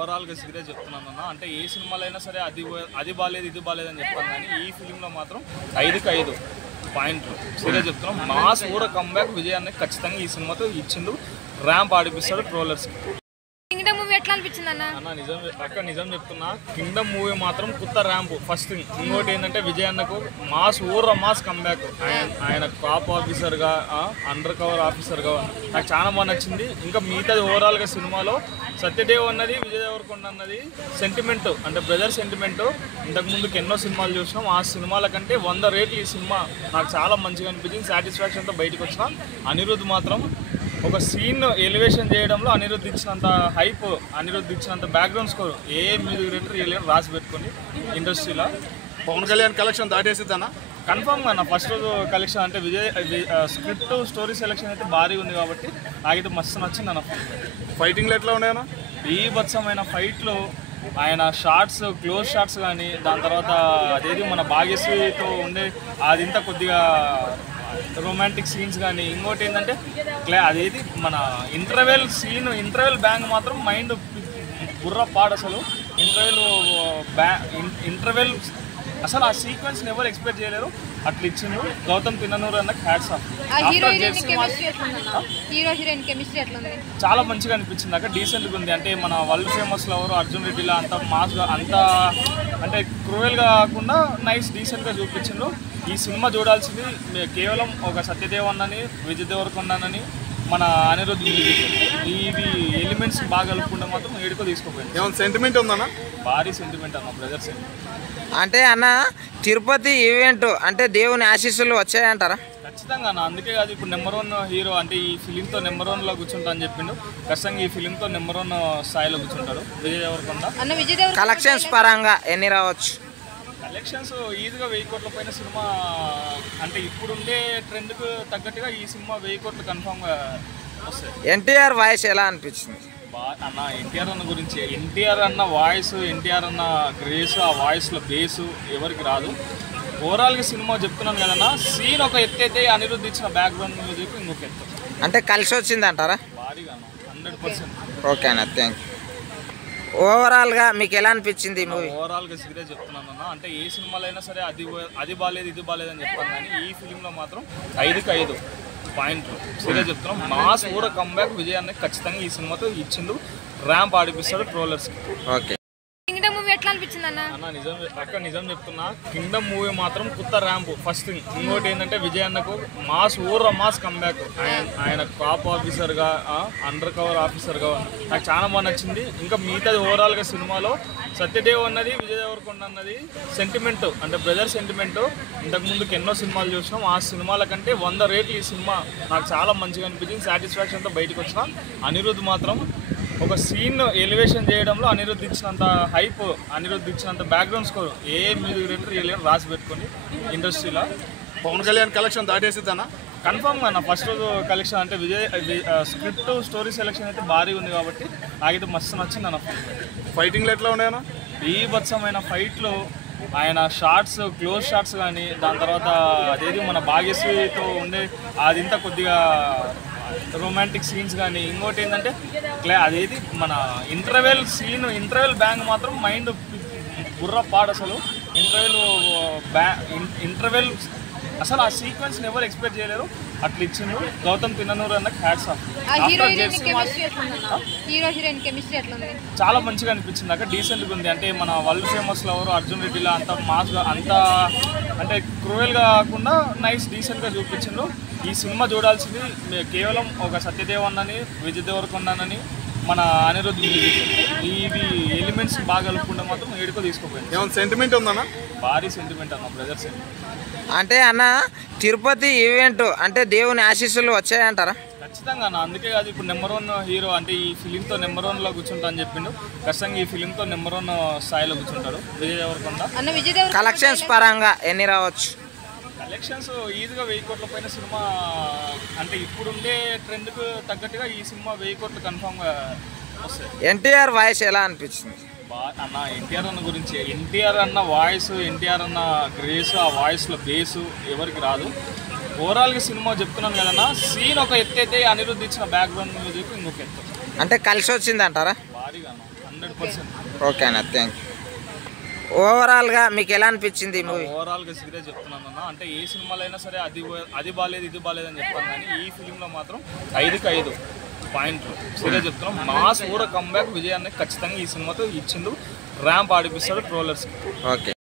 ఓవరాల్గా సీరియస్ చెప్తున్నాను అన్న. అంటే ఏ సినిమాలో అయినా సరే అది బాలేదు ఇది బాలేదు అని చెప్తాను, కానీ ఈ ఫిలింలో మాత్రం 5కి 5 పాయింట్లు సీరియస్ చెప్తున్నాం. మాస్ ఊర కంబ్యాక్ విజయాన్ని ఖచ్చితంగా ఈ సినిమాతో ఇచ్చిండు. ర్యాంప్ ఆడిపిస్తాడు ట్రోలర్స్కి. కింగ్డమ్ మూవీ ఎట్లా అనిపించింది అన్న నిజం చెప్తున్నా, కింగ్డమ్ మూవీ మాత్రం కొత్త ర్యాంప్ ఫస్ట్ థింగ్. ఇంకోటి ఏంటంటే విజయ్ అన్నకు మాస్ కంబ్యాక్. ఆయన కాప్ ఆఫీసర్గా, అండర్ కవర్ ఆఫీసర్గా నాకు చాలా బాగా నచ్చింది. ఇంకా మిగతాది ఓవరాల్గా సినిమాలో సత్యదేవ్ అన్నది, విజయ్ దేవరకొండ అన్నది సెంటిమెంట్, అంటే బ్రదర్ సెంటిమెంట్. ఇంతకుముందుకు ఎన్నో సినిమాలు చూసినాం, ఆ సినిమాల కంటే 100 రేట్లు ఈ సినిమా నాకు చాలా మంచిగా అనిపించింది. సాటిస్ఫాక్షన్తో బయటకు వచ్చిన. అనిరుద్ధ్ మాత్రం ఒక సీన్ ఎలివేషన్ చేయడంలో అనిరుద్ధ్ ఇచ్చినంత హైప్, అనిరుద్ధ్ ఇచ్చినంత బ్యాక్గ్రౌండ్ స్కోర్ ఏ మ్యూజిక్ డైరెక్టర్ రాసి పెట్టుకొని ఇండస్ట్రీలో. పవన్ కళ్యాణ్ కలెక్షన్ దాటేసిద్దానా కన్ఫామ్గా నా ఫస్ట్ రోజు కలెక్షన్ అంటే స్క్రిప్ట్ స్టోరీ సెలెక్షన్ అయితే భారీగా ఉంది కాబట్టి నాకైతే మస్తు నచ్చింది అన్న. ఫైటింగ్లు ఎట్లా ఉన్నాయన్నా? బీభత్సమైన ఫైట్లు, ఆయన షార్ట్స్, క్లోజ్ షార్ట్స్ కానీ, దాని తర్వాత అదేది మన భాగ్యశ్రీతో ఉండే అదింత కొద్దిగా రొమాంటిక్ సీన్స్ కానీ, ఇంకోటి ఏంటంటే అదేది మన ఇంటర్వెల్ బ్యాంగ్ మాత్రం మైండ్ బుర్ర పాడు. అసలు ఇంటర్వెల్ అసలు ఆ సీక్వెన్స్ ఎవరు ఎక్స్పెక్ట్ చేయలేరు, అట్లా ఇచ్చిండు. గౌతమ్ తిన్ననూరు అన్నకు హ్యాట్స్ ఆఫ్. చాలా మంచిగా అనిపించింది. అక్కడ డీసెంట్గా ఉంది. అంటే మన వరల్డ్ ఫేమస్ లవర్ అర్జున్ రెడ్డిలా అంత మాస్గా, అంత అంటే క్రూయల్గా కాకుండా నైస్ డీసెంట్గా చూపించిండు. ఈ సినిమా చూడాల్సింది కేవలం ఒక సత్యదేవ్ అన్నని, విజయ్ దేవరకొండని, మన అనిరుద్ధ్ ఇవి ఎలిమెంట్స్ బాగా కలుపుకుంటే మాత్రం ఏడుకో తీసుకోపోయింది. ఏమైనా సెంటిమెంట్ ఉందన్నా? భారీ సెంటిమెంట్ అన్న, బ్రదర్ సెంటిమెంట్. అంటే అన్న తిరుపతి ఈవెంట్ అంటే దేవుని ఆశీస్సులు వచ్చాయంటారా? ఖచ్చితంగా అన్న. అందుకే కాదు ఇప్పుడు నెంబర్ 1 హీరో అంటే ఈ ఫిలింతో నెంబర్ 1లో కూర్చుంటా అని చెప్పిండు. ఖచ్చితంగా ఈ ఫిలింతో నెంబర్ 1 స్థాయిలో కూర్చుంటాడు విజయ్ దేవరకొండ. కలెక్షన్స్ పరంగా ఎన్ని రావచ్చు? కలెక్షన్స్ ఈజీగా 1000 కోట్ల పైన సినిమా. అంటే ఇప్పుడుండే ట్రెండ్కు తగ్గట్టుగా ఈ సినిమా 1000 కోట్లు కన్ఫామ్గా వస్తాయి. ఎన్టీఆర్ వాయిస్ ఎలా అనిపించింది అన్న? ఎన్టీఆర్ అన్న గురించి, ఎన్టీఆర్ అన్న వాయిస్, ఎన్టీఆర్ అన్న గ్రేస్, ఆ వాయిస్లో బేసు ఎవరికి రాదు. ఓవరాల్గా సినిమా చెప్తున్నాను కదన్నా, సీన్ ఒక ఎత్తు అయితే అనిరుద్ధ్ ఇచ్చిన బ్యాక్గ్రౌండ్ మ్యూజిక్ ఇంకొక ఎత్తు. అంటే కలిసి వచ్చింది అంటారా? భారీగా 100%. ఓకే అన్న, థ్యాంక్ యూ. ఓవరాల్గా మీకు ఎలా అనిపించింది మూవీ? ఓవరాల్గా సీరియస్ చెప్తున్నాను అన్న. అంటే ఏ సినిమాలో అయినా సరే అది బాలేదు ఇది బాలేదు అని చెప్తాను, కానీ ఈ ఫిలింలో మాత్రం 5కి 5 పాయింట్లు సీరియస్ చెప్తున్నాం. మాస్ ఊర కంబ్యాక్ విజయాన్ని ఖచ్చితంగా ఈ సినిమాతో ఇచ్చిండు. ర్యాంప్ ఆడిపిస్తాడు ట్రోలర్స్కి. ఓకే. కింగ్డమ్ మూవీ ఎట్లా అనిపించింది అన్న? నిజం చెప్తున్నా, కింగ్డమ్ మూవీ మాత్రం కొత్త ర్యాంప్ ఫస్ట్ థింగ్. ఇంకోటి ఏంటంటే విజయ్ అన్నకు మాస్ కంబ్యాక్. ఆయన కాప్ ఆఫీసర్గా, అండర్ కవర్ ఆఫీసర్గా నాకు చాలా బాగా నచ్చింది. ఇంకా మిగతాది ఓవరాల్గా సినిమాలో సత్యదేవ్ అన్నది, విజయ్ దేవరకొండ అన్నది సెంటిమెంట్, అంటే బ్రదర్ సెంటిమెంట్. ఇంతకుముందుకు ఎన్నో సినిమాలు చూసినాం, ఆ సినిమాల కంటే 100 రేట్లు ఈ సినిమా నాకు చాలా మంచిగా అనిపించింది. సాటిస్ఫాక్షన్తో బయటకు వచ్చిన. అనిరుద్ధ్ మాత్రం ఒక సీన్ ఎలివేషన్ చేయడంలో అనిరుద్ధ్ ఇచ్చినంత హైప్, అనిరుద్ధ్ ఇచ్చినంత బ్యాక్గ్రౌండ్ స్కోర్ ఏ మ్యూజిక్ డైరెక్టర్ రాసి పెట్టుకొని ఇండస్ట్రీలో. పవన్ కళ్యాణ్ కలెక్షన్ దాటేసిద్దానా? కన్ఫామ్గా నా ఫస్ట్ రోజు కలెక్షన్ అంటే స్క్రిప్ట్ స్టోరీ సెలెక్షన్ అయితే భారీగా ఉంది కాబట్టి నాకైతే మస్తు నచ్చింది అన్న. ఫైటింగ్లు ఎట్లా ఉన్నాయన్నా? బీభత్సమైన ఫైట్లు, ఆయన షార్ట్స్, క్లోజ్ షార్ట్స్ కానీ, దాని తర్వాత అదేది మన భాగ్యశ్రీతో ఉండే అదింత కొద్దిగా రొమాంటిక్ సీన్స్ కానీ, ఇంకోటి ఏంటంటే అదేది మన ఇంటర్వెల్ బ్యాంగ్ మాత్రం మైండ్ బుర్ర పాడు. అసలు ఇంటర్వెల్ అసలు ఆ సీక్వెన్స్ ఎవరు ఎక్స్పెక్ట్ చేయలేరు, అట్లా ఇచ్చిండు. గౌతమ్ తిన్ననూరు అన్నకు హ్యాట్స్ ఆఫ్. చాలా మంచిగా అనిపించింది. అక్కడ డీసెంట్గా ఉంది. అంటే మన వరల్డ్ ఫేమస్ లవర్ అర్జున్ రెడ్డిలా అంత మాస్గా, అంత అంటే క్రూయల్గా కాకుండా నైస్ డీసెంట్గా చూపించిండు. ఈ సినిమా చూడాల్సింది కేవలం ఒక సత్యదేవ్ అన్నని, విజయ్ దేవరకొండని, మన అనిరుద్ధ్ ఇవి ఎలిమెంట్స్ బాగా కలుపుకుంటే మాత్రం ఏడుకో తీసుకోపోయింది. ఏమైనా సెంటిమెంట్ ఉందన్నా? భారీ సెంటిమెంట్ అన్న, బ్రదర్ సెంటిమెంట్. అంటే అన్న తిరుపతి ఈవెంట్ అంటే దేవుని ఆశీస్సులు వచ్చాయంటారా? ఖచ్చితంగా అన్న. అందుకే కాదు ఇప్పుడు నెంబర్ 1 హీరో అంటే ఈ ఫిలింతో నెంబర్ 1లో కూర్చుంటా అని చెప్పిండు. ఖచ్చితంగా ఈ ఫిలింతో నెంబర్ 1 స్థాయిలో కూర్చుంటాడు విజయ్ దేవరకొండ. కలెక్షన్స్ పరంగా ఎన్ని రావచ్చు? కలెక్షన్స్ ఈజీగా 1000 కోట్ల పైన సినిమా. అంటే ఇప్పుడుండే ట్రెండ్కు తగ్గట్టుగా ఈ సినిమా 1000 కోట్లు కన్ఫామ్గా వస్తాయి. ఎన్టీఆర్ వాయిస్ ఎలా అనిపించింది అన్న? ఎన్టీఆర్ అన్న గురించి, ఎన్టీఆర్ అన్న వాయిస్, ఎన్టీఆర్ అన్న గ్రేస్, ఆ వాయిస్లో బేసు ఎవరికి రాదు. ఓవరాల్గా సినిమా చెప్తున్నాను కదన్నా, సీన్ ఒక ఎత్తు అయితే అనిరుద్ధ్ ఇచ్చిన బ్యాక్గ్రౌండ్ మ్యూజిక్ ఇంకొక ఎత్తు. అంటే కలిసి వచ్చింది అంటారా? భారీగా 100%. ఓకే అన్న, థ్యాంక్ యూ. ఓవరాల్గా మీకు ఎలా అనిపించింది ఈ మూవీ? ఓవరాల్గా సీరియస్ చెప్తున్నాను అన్న, అంటే ఏ సినిమాలో అయినా సరే అది బాగాలేదు ఇది బాగాలేదు అని చెప్తాను, కానీ ఈ ఫిలింలో మాత్రం 5కి 5 పాయింట్లు సీరియస్ చెప్తున్నాం. మాస్ ఊర కంబ్యాక్ విజయాన్ని ఖచ్చితంగా ఈ సినిమాతో ఇచ్చిండు. ర్యాంప్ ఆడిపిస్తాడు ట్రోలర్స్కి. ఓకే.